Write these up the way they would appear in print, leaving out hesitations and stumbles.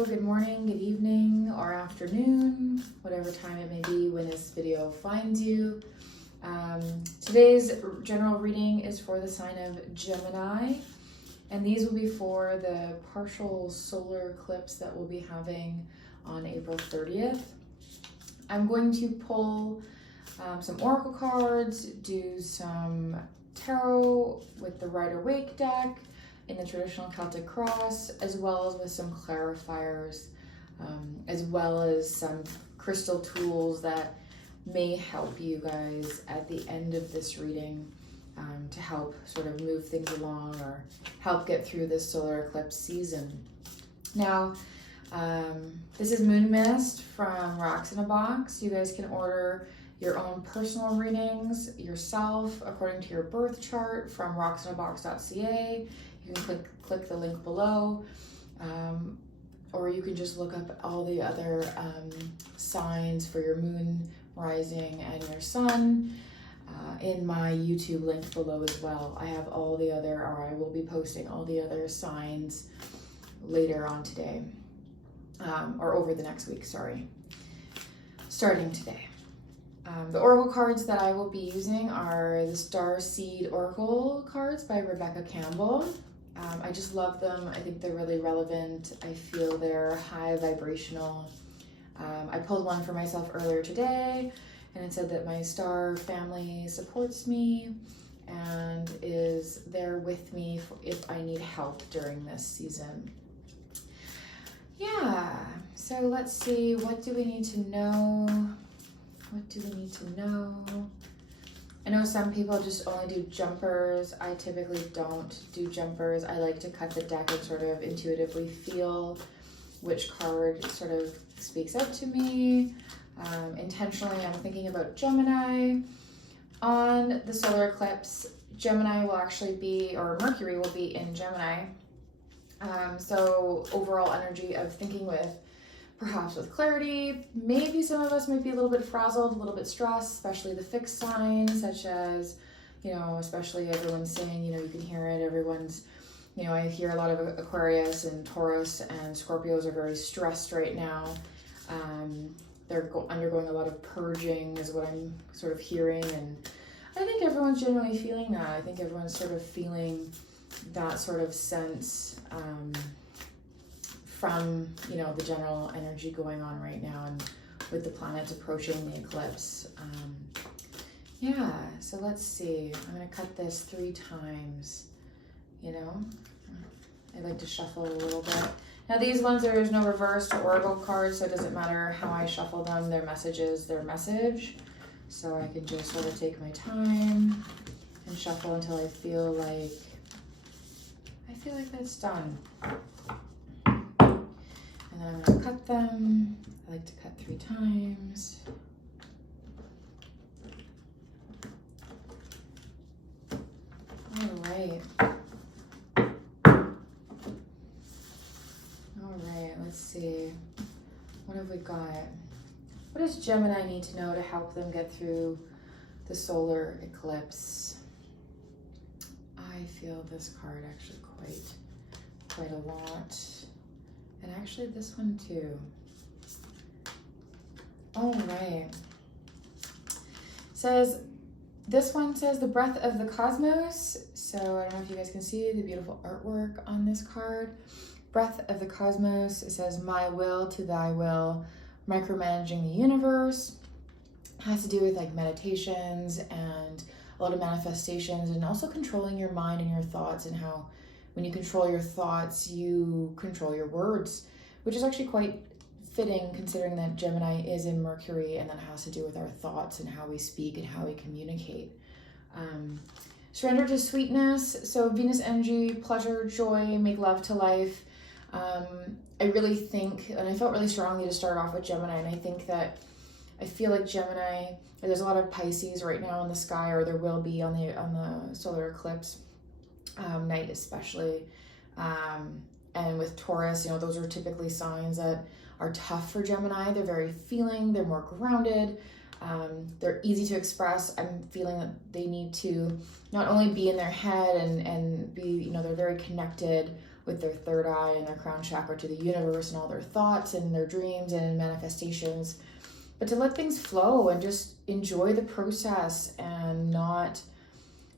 Hello, good morning, good evening, or afternoon, whatever time it may be when this video finds you. Today's general reading is for the sign of Gemini, and these will be for the partial solar eclipse that we'll be having on April 30th. I'm going to pull some oracle cards, do some tarot with the Rider-Waite deck in the traditional Celtic cross, as well as with some clarifiers, as well as some crystal tools that may help you guys at the end of this reading to help sort of move things along or help get through this solar eclipse season. Now, this is Moon Mist from Rocks in a Box. You guys can order your own personal readings yourself according to your birth chart from rocksinabox.ca. You can click the link below, or you can just look up all the other signs for your moon, rising, and your sun in my YouTube link below as well. I have all the other, or I will be posting all the other signs later on today, or over the next week, sorry, starting today. The oracle cards that I will be using are the Starseed oracle cards by Rebecca Campbell. I just love them. I think they're really relevant. I feel they're high vibrational. I pulled one for myself earlier today, and it said that my star family supports me and is there with me if I need help during this season. Yeah, so let's see, what do we need to know? What do we need to know? I know some people just only do jumpers. I typically don't do jumpers. I like to cut the deck and sort of intuitively feel which card sort of speaks out to me. Intentionally, I'm thinking about Gemini. On the solar eclipse, Gemini will actually be, or Mercury will be in Gemini. So overall energy of thinking with, perhaps with clarity. Maybe some of us might be a little bit frazzled, a little bit stressed, especially the fixed signs, such as, especially everyone's saying, you can hear it, everyone's, I hear a lot of Aquarius and Taurus and Scorpios are very stressed right now. They're undergoing a lot of purging is what I'm sort of hearing, and I think everyone's generally feeling that. I think everyone's sort of feeling that sort of sense from, the general energy going on right now and with the planets approaching the eclipse. Yeah, so let's see. I'm going to cut this 3 times, I like to shuffle a little bit. Now these ones, there's no reverse oracle cards, so it doesn't matter how I shuffle them. Their message is their message. So I can just sort of take my time and shuffle until I feel like that's done. And then I'm going to cut them. I like to cut 3 times. All right. Let's see. What have we got? What does Gemini need to know to help them get through the solar eclipse? I feel this card actually quite a lot. And actually this one too. All right. This one says the breath of the cosmos. So I don't know if you guys can see the beautiful artwork on this card. Breath of the cosmos. It says my will to thy will, micromanaging the universe. It has to do with like meditations and a lot of manifestations, and also controlling your mind and your thoughts, and how when you control your thoughts, you control your words, which is actually quite fitting considering that Gemini is in Mercury, and that has to do with our thoughts and how we speak and how we communicate. Surrender to sweetness. So Venus energy, pleasure, joy, make love to life. I really think, and I felt really strongly to start off with Gemini, and I feel like Gemini, there's a lot of Pisces right now in the sky, or there will be on the solar eclipse night especially. And with Taurus, those are typically signs that are tough for Gemini. They're very feeling, they're more grounded, they're easy to express. I'm feeling that they need to not only be in their head and be, they're very connected with their third eye and their crown chakra to the universe and all their thoughts and their dreams and manifestations. But to let things flow and just enjoy the process and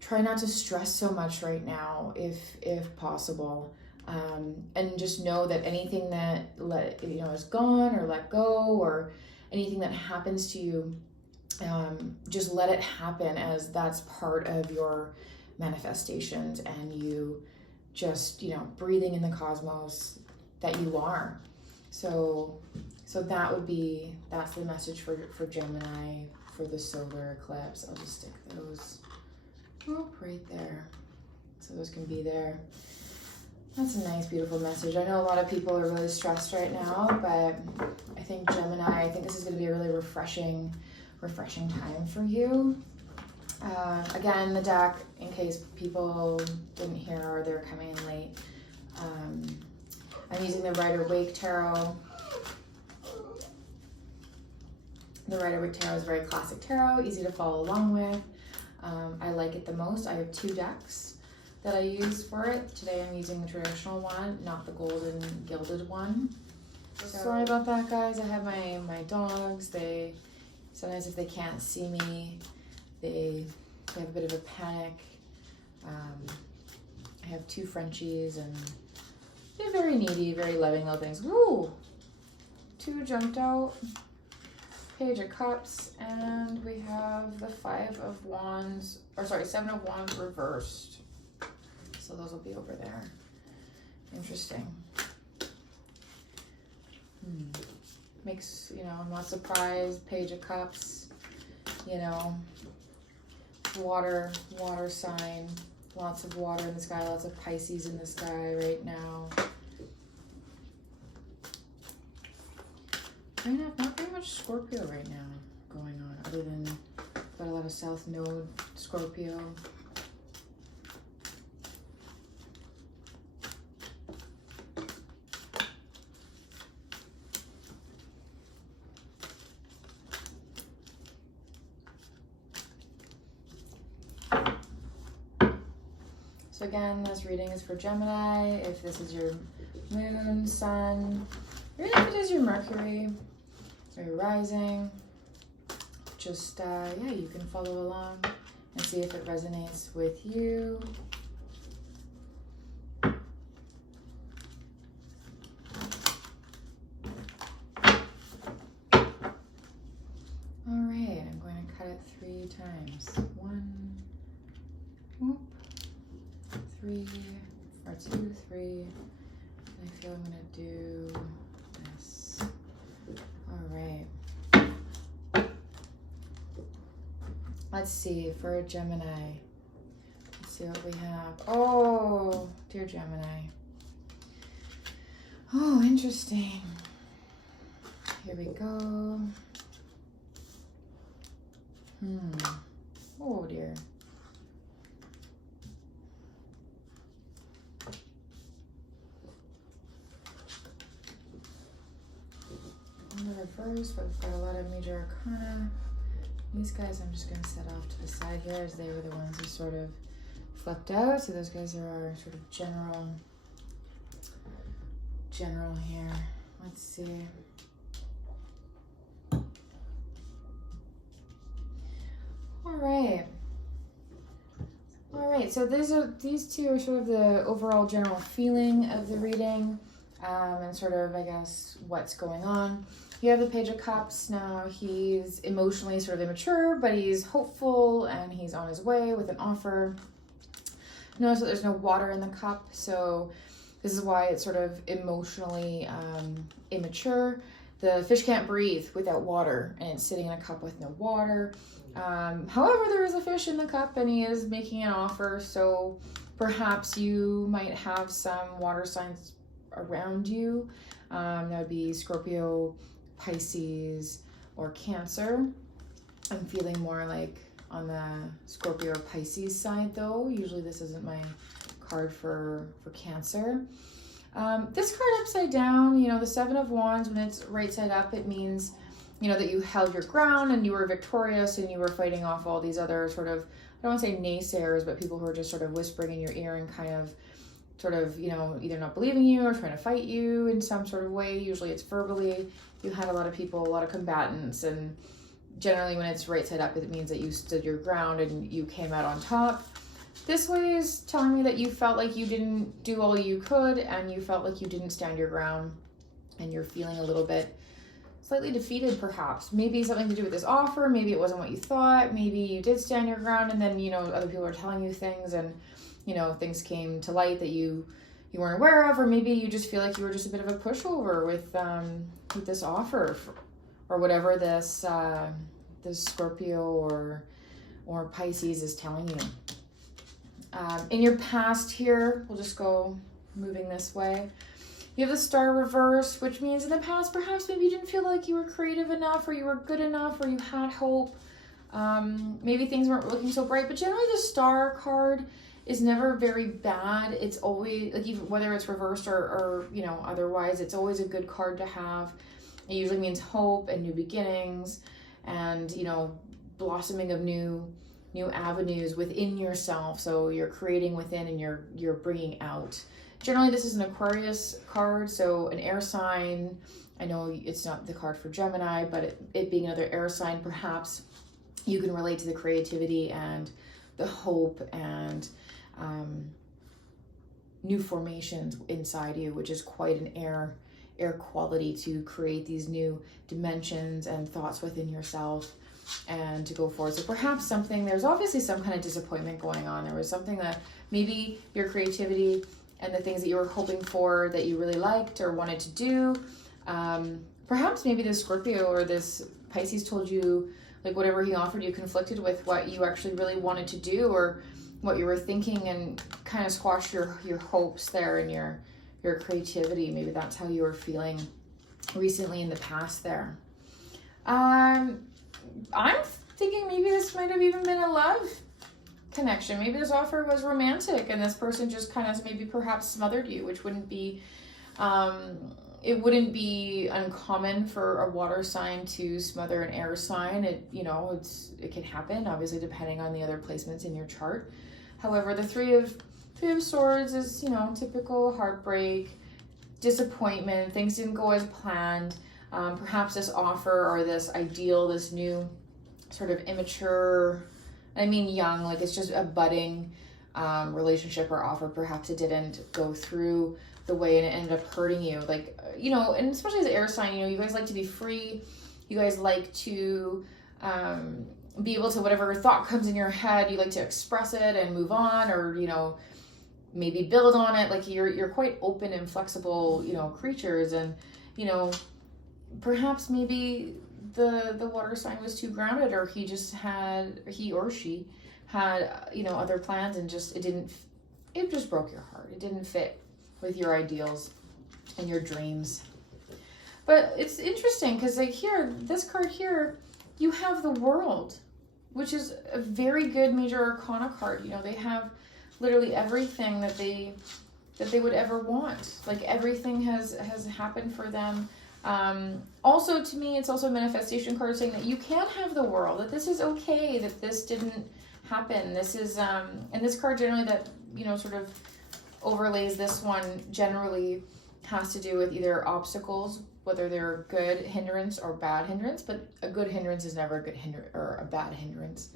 try not to stress so much right now if possible. And just know that anything that is gone or let go, or anything that happens to you, just let it happen, as that's part of your manifestations, and you just breathing in the cosmos that you are. So that's the message for Gemini for the solar eclipse. I'll just stick those right there so those can be there. That's a nice, beautiful message. I know a lot of people are really stressed right now, but I think Gemini, this is going to be a really refreshing time for you. Again, the deck, in case people didn't hear or they're coming in late, I'm using the Rider-Waite tarot. The Rider-Waite tarot is a very classic tarot, easy to follow along with. I like it the most. I have 2 decks that I use for it. Today I'm using the traditional one, not the golden gilded one. Sorry about that, guys. I have my dogs. They sometimes, if they can't see me, they have a bit of a panic. I have 2 Frenchies, and they're very needy, very loving little things. Woo! 2 jumped out. Page of Cups, and we have the 7 of Wands reversed. So those will be over there. Interesting. Makes, I'm not surprised. Page of Cups, water sign, lots of water in the sky, lots of Pisces in the sky right now. Not very much Scorpio right now going on, other than got a lot of South Node Scorpio. So again, this reading is for Gemini. If this is your moon, sun, or even if it is your Mercury or your rising, just you can follow along and see if it resonates with you. All right, I'm going to cut it 3 times. 1, whoop, 3, or 2, 3. I feel I'm going to do this. All right. Let's see, for a Gemini. Let's see what we have. Oh, dear Gemini. Oh, interesting. Here we go. Oh, dear. In the reverse, but we've got a lot of major arcana. These guys I'm just going to set off to the side here, as they were the ones who sort of flipped out. So those guys are our sort of general here. Let's see. All right, so these 2 are sort of the overall general feeling of the reading, and sort of, I guess, what's going on. You have the Page of Cups. Now he's emotionally sort of immature, but he's hopeful and he's on his way with an offer. Notice that there's no water in the cup, so this is why it's sort of emotionally immature. The fish can't breathe without water, and it's sitting in a cup with no water. However, there is a fish in the cup, and he is making an offer, so perhaps you might have some water signs around you. That would be Scorpio, Pisces, or Cancer. I'm feeling more like on the Scorpio or Pisces side, though. Usually this isn't my card for Cancer. This card upside down, the 7 of Wands, when it's right side up, it means, that you held your ground and you were victorious and you were fighting off all these other sort of, I don't want to say naysayers, but people who are just sort of whispering in your ear and kind of sort of, you know, either not believing you or trying to fight you in some sort of way. Usually it's verbally. You had a lot of people, a lot of combatants, and generally when it's right side up, it means that you stood your ground and you came out on top. This way is telling me that you felt like you didn't do all you could, and you felt like you didn't stand your ground, and you're feeling a little bit slightly defeated perhaps. Maybe something to do with this offer, maybe it wasn't what you thought, maybe you did stand your ground and then, you know, other people are telling you things and, you know, things came to light that you weren't aware of, or maybe you just feel like you were just a bit of a pushover with this offer or whatever this Scorpio or Pisces is telling you. In your past here, we'll just go moving this way. You have the Star reversed, which means in the past, perhaps maybe you didn't feel like you were creative enough or you were good enough or you had hope. Maybe things weren't looking so bright, but generally the Star card is never very bad. It's always, like, even whether it's reversed or you know, otherwise, it's always a good card to have. It usually means hope and new beginnings and, you know, blossoming of new avenues within yourself. So you're creating within and you're bringing out. Generally, this is an Aquarius card, so an air sign. I know it's not the card for Gemini, but it being another air sign, perhaps you can relate to the creativity and the hope and new formations inside you, which is quite an air quality to create these new dimensions and thoughts within yourself and to go forward. So perhaps there's obviously some kind of disappointment going on. There was something that maybe your creativity and the things that you were hoping for that you really liked or wanted to do. Perhaps maybe this Scorpio or this Pisces told you, like, whatever he offered you conflicted with what you actually really wanted to do or what you were thinking, and kind of squashed your hopes there and your creativity. Maybe that's how you were feeling recently in the past there. I'm thinking maybe this might have even been a love connection. Maybe this offer was romantic and this person just kind of maybe perhaps smothered you, which wouldn't be it wouldn't be uncommon for a water sign to smother an air sign. It can happen, obviously, depending on the other placements in your chart. However, the three of Swords is, you know, typical heartbreak, disappointment, things didn't go as planned. Perhaps this offer or this ideal, this new sort of immature, young, like it's just a budding relationship or offer. Perhaps it didn't go through the way and it ended up hurting you. Like, you know, and especially as an air sign, you know, you guys like to be free. You guys like to be able to, whatever thought comes in your head, you like to express it and move on, or, you know, maybe build on it. Like you're quite open and flexible, you know, creatures. And, you know, perhaps maybe the water sign was too grounded, or he or she had, you know, other plans, and it just broke your heart. It didn't fit with your ideals and your dreams. But it's interesting because, like, here, this card here, you have the World, which is a very good major arcana card. You know, they have literally everything that they would ever want. Like, everything has happened for them. Also, to me, it's also a manifestation card saying that you can have the World, that this is okay, that this didn't happen. This is, and this card generally that, you know, sort of overlays this one generally has to do with either obstacles, whether they're good hindrance or bad hindrance, but a good hindrance is never a good or a bad hindrance.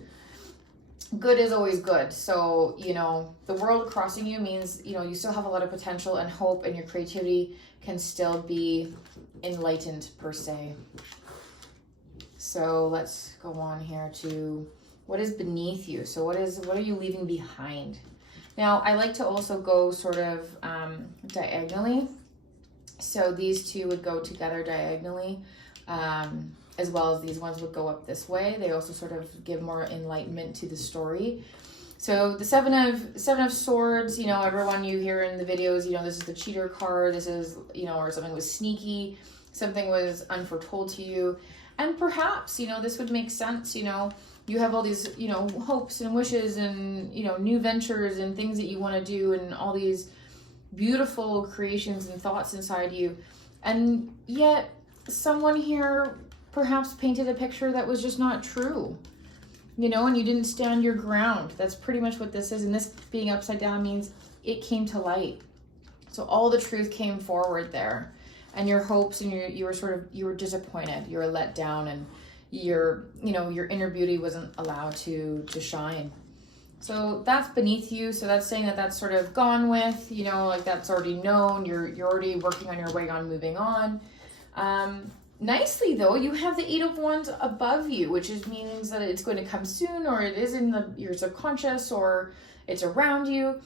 Good is always good. So, you know, the World crossing you means, you know, you still have a lot of potential and hope, and your creativity can still be enlightened per se. So let's go on here to what is beneath you. So what are you leaving behind? Now, I like to also go sort of diagonally. So these two would go together diagonally, as well as these ones would go up this way. They also sort of give more enlightenment to the story. So the seven of Swords, you know, everyone you hear in the videos, you know, this is the cheater card. This is, you know, or something was sneaky, something was unforetold to you. And perhaps, you know, this would make sense, you know, you have all these, you know, hopes and wishes and, you know, new ventures and things that you want to do and all these beautiful creations and thoughts inside you. And yet someone here perhaps painted a picture that was just not true, you know, and you didn't stand your ground. That's pretty much what this is. And this being upside down means it came to light. So all the truth came forward there, and your hopes and you were disappointed, you were let down, and your inner beauty wasn't allowed to shine. So that's beneath you. So that's saying that that's sort of gone with, like that's already known. You're already working on your way on moving on. Nicely though, you have the 8 of Wands above you, which means that it's going to come soon, or it is in your subconscious, or it's around you.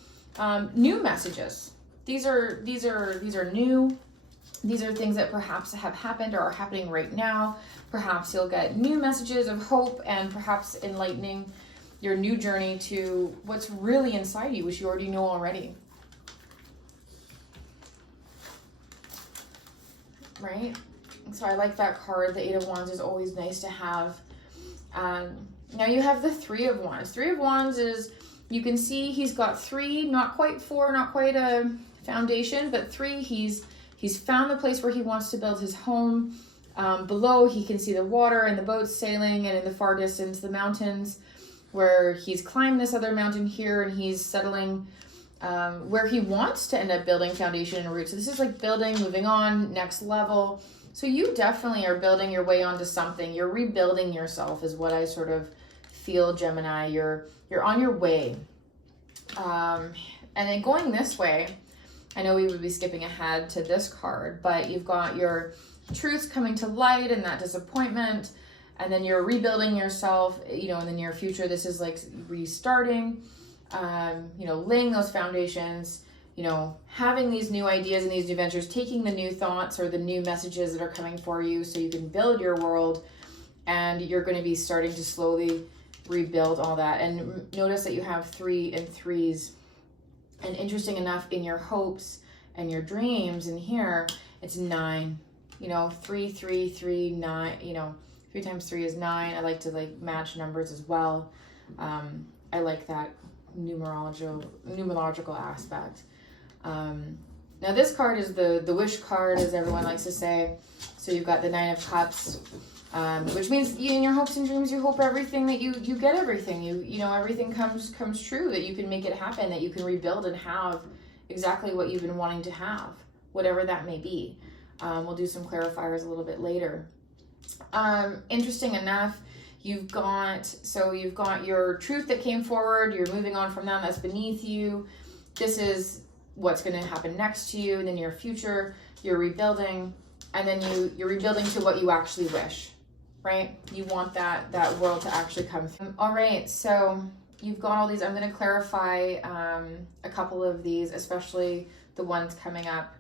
New messages. These are new. These are things that perhaps have happened or are happening right now. Perhaps you'll get new messages of hope and perhaps enlightening your new journey to what's really inside you, which you already know already. Right? So I like that card. The 8 of Wands is always nice to have. Now you have the 3 of Wands. 3 of Wands is, you can see he's got 3, not quite 4, not quite a foundation, but 3, he's found the place where he wants to build his home. Below, he can see the water and the boats sailing, and in the far distance, the mountains, where he's climbed this other mountain here, and he's settling where he wants to end up building foundation and roots. So this is like building, moving on, next level. So you definitely are building your way onto something. You're rebuilding yourself is what I sort of feel, Gemini. You're on your way. And then going this way, I know we would be skipping ahead to this card, but you've got your truths coming to light and that disappointment, and then you're rebuilding yourself, in the near future. This is like restarting, laying those foundations, having these new ideas and these new ventures, taking the new thoughts or the new messages that are coming for you so you can build your world, and you're going to be starting to slowly rebuild all that. And notice that you have 3 and 3s. And interesting enough, in your hopes and your dreams in here, it's 9, 3, 3, 3, 9, 3 times 3 is 9. I like to match numbers as well. I like that numerological aspect. Now this card is the wish card, as everyone likes to say. So you've got the 9 of Cups, which means in your hopes and dreams, you hope everything that you get everything. Everything comes true, that you can make it happen, that you can rebuild and have exactly what you've been wanting to have, whatever that may be. We'll do some clarifiers a little bit later. Interesting enough, you've got your truth that came forward. You're moving on from that. That's beneath you. This is what's going to happen next to you in the near future. You're rebuilding, and then you're rebuilding to what you actually wish, right? You want that world to actually come through. All right, so you've got all these. I'm going to clarify a couple of these, especially the ones coming up.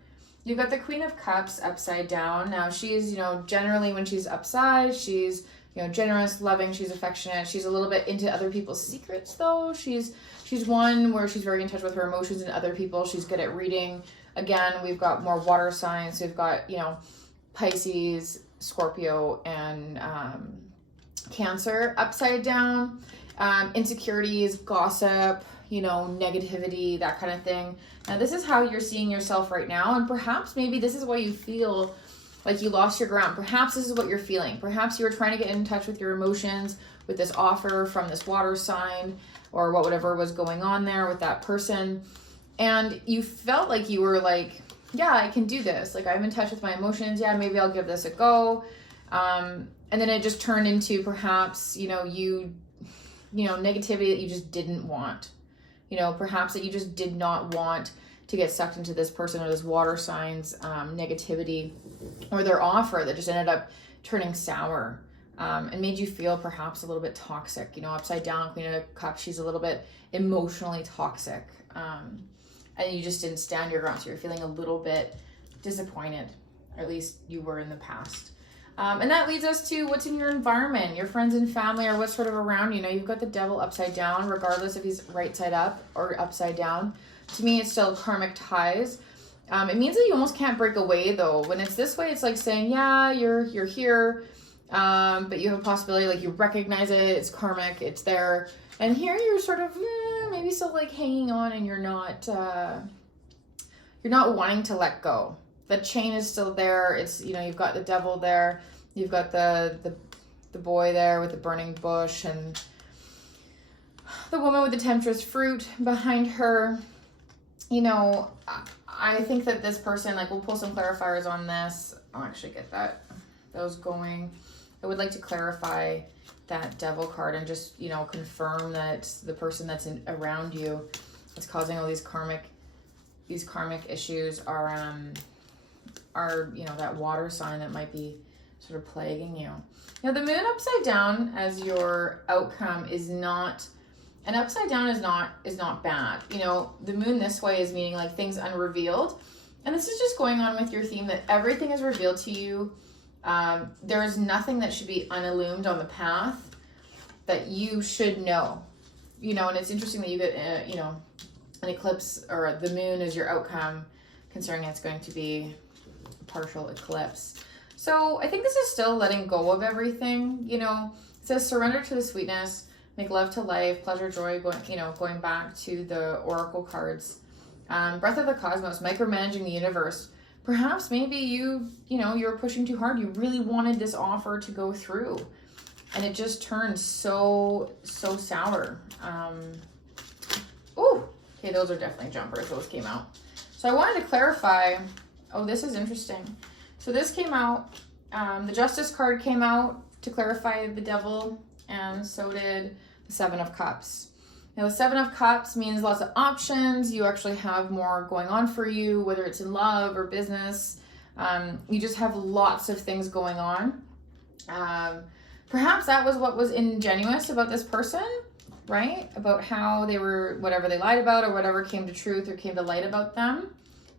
You've got the Queen of Cups upside down. Now she's, generally when she's upside, she's, generous, loving, she's affectionate. She's a little bit into other people's secrets though. She's one where she's very in touch with her emotions and other people. She's good at reading. Again, we've got more water signs. We've got, Pisces, Scorpio, and Cancer upside down. Insecurities, gossip, negativity, that kind of thing. Now, this is how you're seeing yourself right now, and perhaps maybe this is why you feel like you lost your ground. Perhaps this is what you're feeling. Perhaps you were trying to get in touch with your emotions with this offer from this water sign, or whatever was going on there with that person, and you felt like you were like, yeah, I can do this. Like, I'm in touch with my emotions. Yeah, maybe I'll give this a go. And then it just turned into perhaps, negativity that you just didn't want. Perhaps that you just did not want to get sucked into this person or this water sign's negativity, or their offer that just ended up turning sour and made you feel perhaps a little bit toxic. Upside down, Queen of Cups, she's a little bit emotionally toxic. And you just didn't stand your ground, so you're feeling a little bit disappointed, or at least you were in the past. And that leads us to what's in your environment, your friends and family, or what's sort of around you. You've got the Devil upside down, regardless if he's right side up or upside down. To me, it's still karmic ties. It means that you almost can't break away, though. When it's this way, it's like saying, yeah, you're here, but you have a possibility, like you recognize it, it's karmic, it's there. And here you're sort of maybe still like hanging on, and you're not wanting to let go. The chain is still there. It's, you've got the Devil there. You've got the boy there with the burning bush, and the woman with the temptress fruit behind her. I think that this person, like, we'll pull some clarifiers on this. I'll actually get those going. I would like to clarify that Devil card and just, you know, confirm that the person that's around you that's causing all these karmic issues are, you know, that water sign that might be sort of plaguing you. Now, the moon upside down as your outcome is not, and upside down is not bad. You know, the moon this way is meaning like things unrevealed. And this is just going on with your theme that everything is revealed to you. There is nothing that should be unillumined on the path that you should know. You know, and it's interesting that you get, you know, an eclipse or the moon is your outcome, considering it's going to be a partial eclipse. So I think this is still letting go of everything. You know, it says surrender to the sweetness, make love to life, pleasure, joy, going back to the oracle cards. Breath of the cosmos, micromanaging the universe. Perhaps maybe you're pushing too hard. You really wanted this offer to go through and it just turned so sour. Ooh, okay, those are definitely jumpers. Those came out. So I wanted to clarify, oh, this is interesting. So this came out, the Justice card came out to clarify the Devil, and so did the Seven of Cups. Now, the Seven of Cups means lots of options. You actually have more going on for you, whether it's in love or business. You just have lots of things going on. Perhaps that was what was ingenuous about this person, right? About how they were, whatever they lied about or whatever came to truth or came to light about them,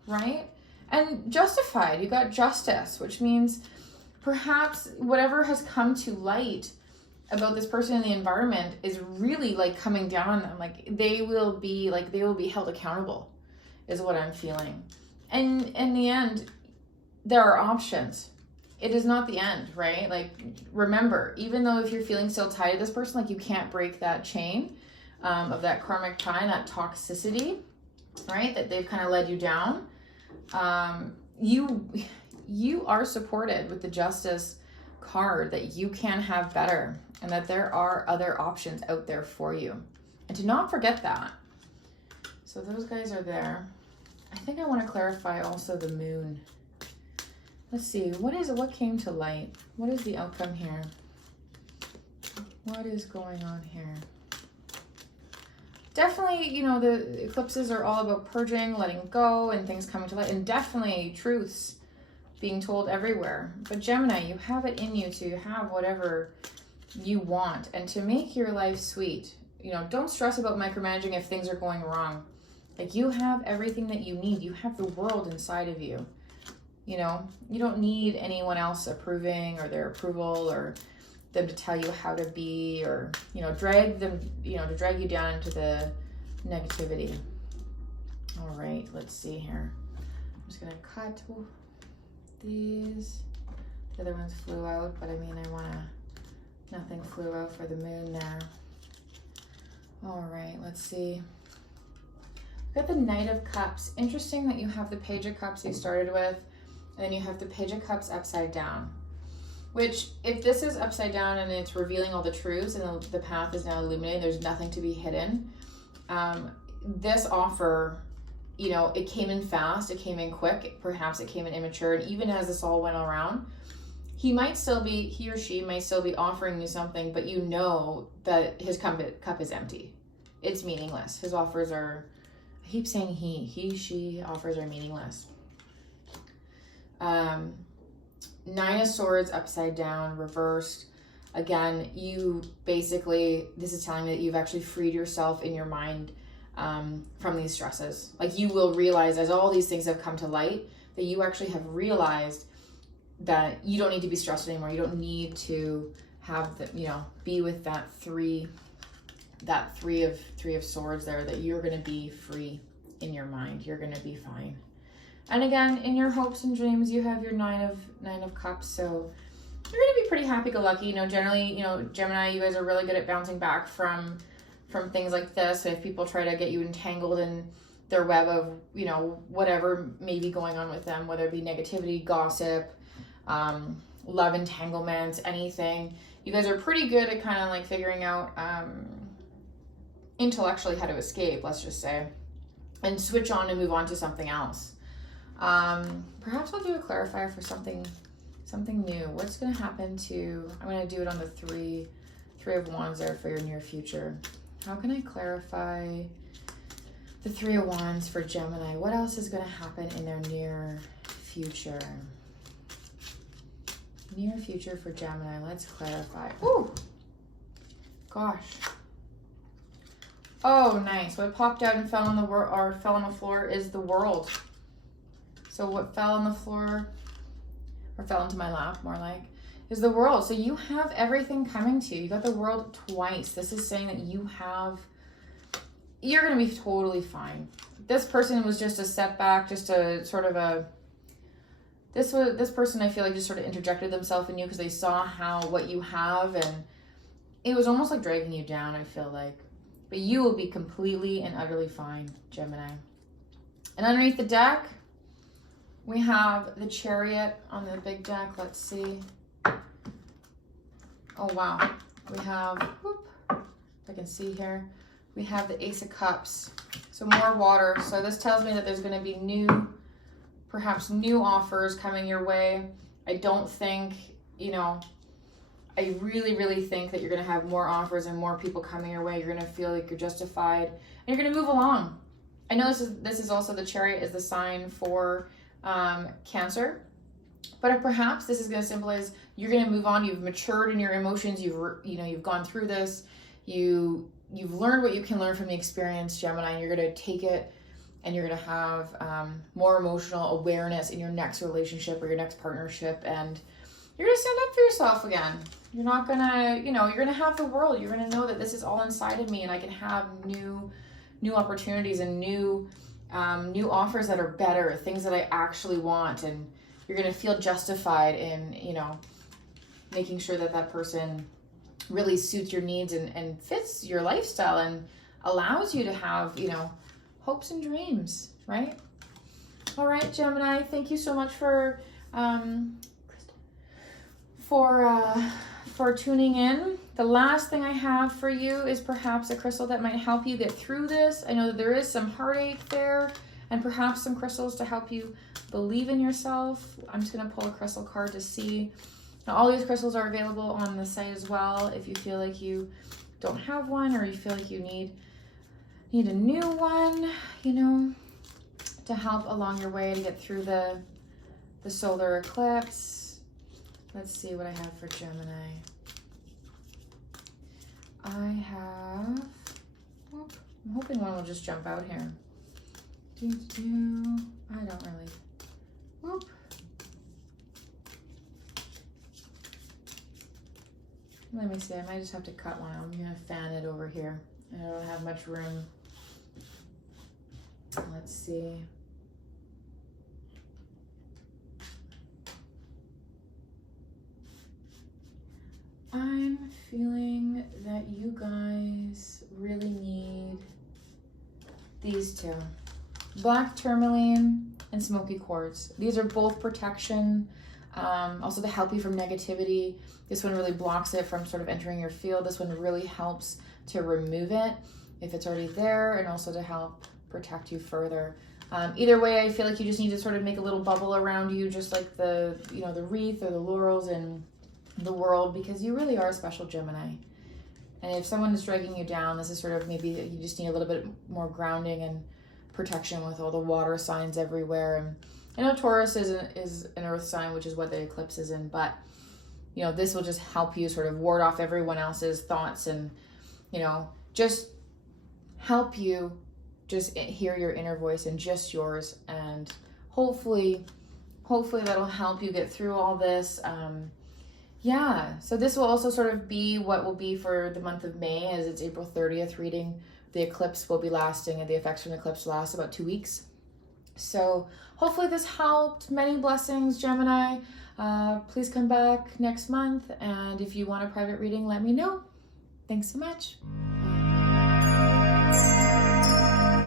right? And justified, you got justice, which means perhaps whatever has come to light about this person in the environment is really like coming down on them. Like they will be held accountable is what I'm feeling. And in the end, there are options. It is not the end, right? Like, remember, even though if you're feeling still tied to this person, like you can't break that chain of that karmic tie, that toxicity, right? That they've kind of led you down. You are supported with the Justice card that you can have better and that there are other options out there for you. And to not forget that. So those guys are there. I think I want to clarify also the moon. Let's see, what came to light? What is the outcome here? What is going on here? Definitely, you know, the eclipses are all about purging, letting go, and things coming to light, and definitely truths being told everywhere. But Gemini, you have it in you to have whatever you want and to make your life sweet. You know, don't stress about micromanaging if things are going wrong. Like, you have everything that you need. You have the world inside of you. You know, you don't need anyone else approving or their approval or them to tell you how to be or, you know, drag them, you know, to drag you down into the negativity. All right, let's see here. I'm just going to cut these. The other ones flew out, but I mean, nothing flew out for the moon there. All right, let's see. We've got the Knight of Cups. Interesting that you have the Page of Cups you started with, and then you have the Page of Cups upside down. Which, if this is upside down and it's revealing all the truths and the path is now illuminated, there's nothing to be hidden. This offer, you know, it came in fast, it came in quick, perhaps it came in immature, and even as this all went around, he or she might still be offering you something, but you know that his cup is empty. It's meaningless. His offers are, I keep saying she offers are meaningless. Nine of Swords upside down, reversed. Again, you basically, this is telling me that you've actually freed yourself in your mind from these stresses. Like, you will realize as all these things have come to light that you actually have realized that you don't need to be stressed anymore. You don't need to have the, you know, be with that three of swords there, that you're going to be free in your mind. You're going to be fine. And again, in your hopes and dreams, you have your nine of cups. So you're going to be pretty happy-go-lucky. You know, generally, you know, Gemini, you guys are really good at bouncing back from things like this. If people try to get you entangled in their web of, you know, whatever may be going on with them, whether it be negativity, gossip, love entanglements, anything, you guys are pretty good at kind of like figuring out intellectually how to escape, let's just say, and switch on and move on to something else. Perhaps I'll do a clarifier for something new. What's going to happen to, I'm going to do it on the three of Wands there for your near future. How can I clarify the Three of Wands for Gemini? What else is going to happen in their near future? Near future for Gemini. Let's clarify. Ooh, gosh. Oh, nice. What popped out and fell on the floor is the World. So what fell on the floor, or fell into my lap, more like, is the World. So you have everything coming to you. You got the World twice. This is saying that you're going to be totally fine. This person was just a setback, just a sort of a, this person I feel like just sort of interjected themselves in you because they saw what you have, and it was almost like dragging you down, I feel like. But you will be completely and utterly fine, Gemini. And underneath the deck, we have the Chariot on the big deck. Let's see. Oh, wow. We have, whoop, if I can see here, we have the Ace of Cups. So more water. So this tells me that there's going to be perhaps new offers coming your way. I don't think, I really, really think that you're going to have more offers and more people coming your way. You're going to feel like you're justified and you're going to move along. I know this is also, the Chariot is the sign for Cancer, but perhaps this is going to symbolize you're going to move on. You've matured in your emotions. You've gone through this. You've learned what you can learn from the experience, Gemini, and you're going to take it and you're going to have more emotional awareness in your next relationship or your next partnership, and you're going to stand up for yourself again. You're not going to, you're going to have the world. You're going to know that this is all inside of me and I can have new opportunities and new offers that are better, things that I actually want, and you're going to feel justified in, making sure that person really suits your needs and fits your lifestyle and allows you to have, hopes and dreams, right? All right, Gemini, thank you so much for tuning in. The last thing I have for you is perhaps a crystal that might help you get through this. I know that there is some heartache there, and perhaps some crystals to help you believe in yourself. I'm just going to pull a crystal card to see. Now, all these crystals are available on the site as well. If you feel like you don't have one, or you feel like you need a new one, to help along your way to get through the solar eclipse. Let's see what I have for Gemini. I'm hoping one will just jump out here. I don't really. Whoop. Let me see, I might just have to cut one. I'm gonna fan it over here. I don't have much room. Let's see. I'm feeling that you guys really need these two. Black tourmaline and smoky quartz. These are both protection, also to help you from negativity. This one really blocks it from sort of entering your field. This one really helps to remove it if it's already there, and also to help protect you further. Either way, I feel like you just need to sort of make a little bubble around you, just like the wreath or the laurels in the world, because you really are a special Gemini. And if someone is dragging you down, this is sort of maybe you just need a little bit more grounding and protection with all the water signs everywhere. And I know Taurus is an earth sign, which is what the eclipse is in, but this will just help you sort of ward off everyone else's thoughts and just help you just hear your inner voice and just yours. And hopefully that'll help you get through all this. Yeah, so this will also sort of be what will be for the month of May, as it's April 30th reading. The eclipse will be lasting, and the effects from the eclipse last about 2 weeks. So hopefully this helped. Many blessings, Gemini. Please come back next month, and if you want a private reading, let me know. Thanks so much. Bye.